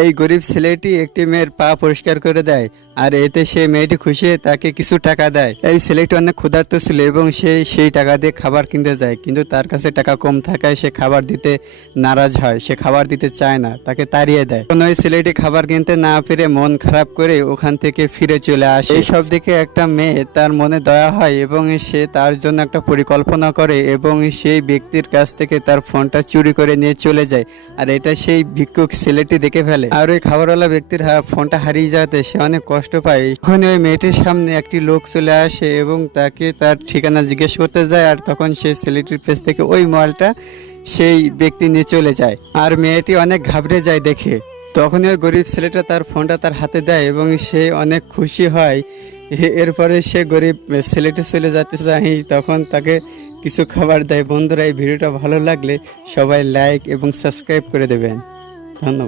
এই গরিব ছেলেটি একটি মেয়ের পা পরিষ্কার করে দেয়, আর এতে সে মেয়েটি খুশি হয়ে তাকে কিছু টাকা দেয়। এই ছেলেটি অনেক ক্ষুধার্ত ছিল এবং সে সেই টাকা দিয়ে খাবার কিনতে যায়, কিন্তু তার কাছে টাকা কম থাকায় সে খাবার দিতে নারাজ হয়। সে খাবার দিতে চায় না, তাকে তাড়িয়ে দেয়। তখন ওই ছেলেটি খাবার কিনতে না পেরে মন খারাপ করে ওখান থেকে ফিরে চলে আসে। এই সব দেখে একটা মেয়ে তার মনে দয়া হয় এবং সে তার জন্য একটা পরিকল্পনা করে এবং সেই ব্যক্তির কাছ থেকে তার ফোনটা চুরি করে নিয়ে চলে যায়। আর এটা সেই ভিক্ষুক ছেলেটি দেখে ফেলে, আর ওই খাবারওয়ালা ব্যক্তির ফোনটা হারিয়ে যাওয়াতে সে অনেক কষ্ট পায়। ওখানে ওই মেয়েটির সামনে একটি লোক চলে আসে এবং তাকে তার ঠিকানা জিজ্ঞেস করতে যায়, আর তখন সেই ছেলেটির পেছ থেকে ওই মোবাইলটা সেই ব্যক্তি নিয়ে চলে যায়। আর মেয়েটি অনেক ঘাবড়ে যায় দেখে। তখনই ওই গরিব ছেলেটা তার ফোনটা তার হাতে দেয় এবং সে অনেক খুশি হয়। এরপরে সে গরিব ছেলেটি চলে যেতে চায়, তখন তাকে কিছু খাবার দেয়। বন্ধুরা, এই ভিডিওটা ভালো লাগলে সবাই লাইক এবং সাবস্ক্রাইব করে দেবেন। ধন্যবাদ।